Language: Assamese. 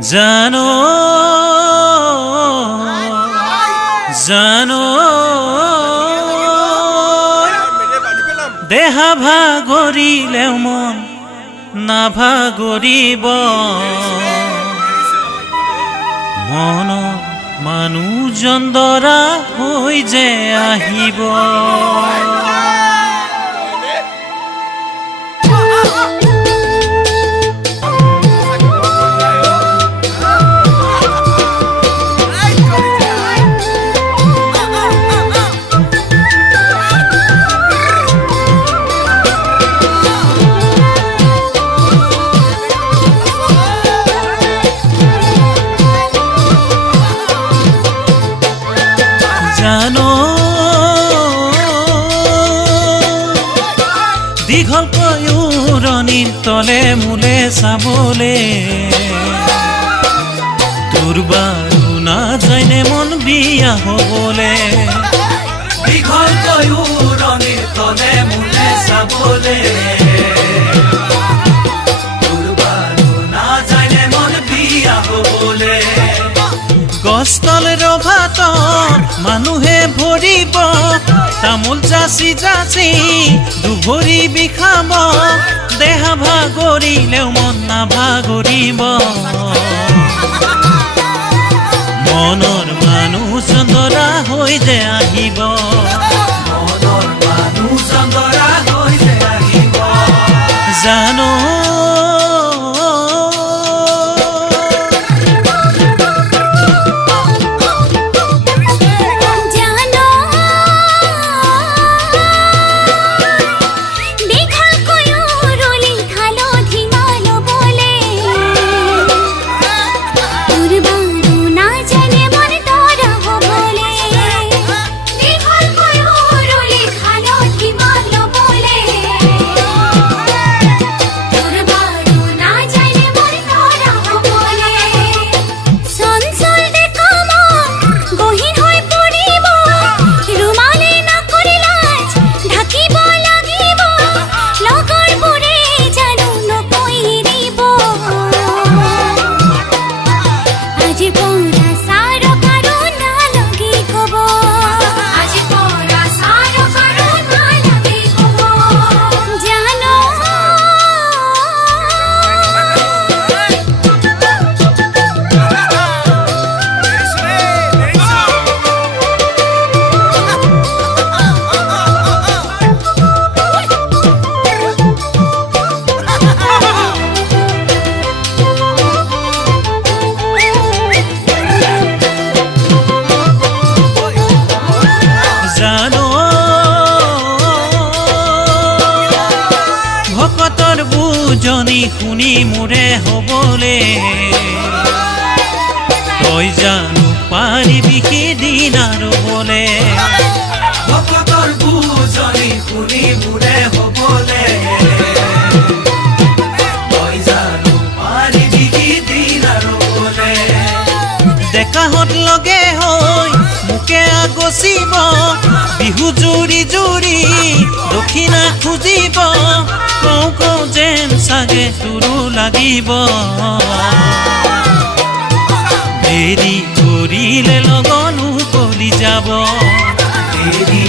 জানো জানো দেহা ভাগৰিলেও মন নাভাগৰিব মন মানুহজন দৰা হৈ যে আহিব জানো দীঘল কয়ুৰণিৰ তলে মূলে চাবলে তোৰ বাৰু নাযায়নে মন বিয়া হ'বলে দীঘল কয়ুৰণিৰ তলে মূলে চাবলে তোৰ বাৰু নাযায়নে মন বিয়া হ'বলে গছতল ৰভাত মানুহে ভৰিব তামোল যাচি যাচি দুভৰি বিষাব দেহা ভাগৰিলেও মন নাভাগৰিব মনৰ মানুহ চন্দৰা হৈ যে আহিব মনৰ মানুহ চন্দৰা হৈ যে আহিব জানো ভকতৰ বুজনি শুনি মোৰে হ'বলে তই জানো পাৰিবি সিদিন আৰু বোলে ভকতৰ বুজনি শুনি মোৰে হ'বলে তই জানো পাৰিবি সিদিন আৰু বোলে ডেকাহঁত লগে হৈ মোকে আগচিব বিহু জুৰি জুৰি দক্ষিণা খুজিব কওঁ কওঁ যেন চাগে তোৰো লাগিব দেৰি কৰিলে লগনো কৰি যাব দেৰি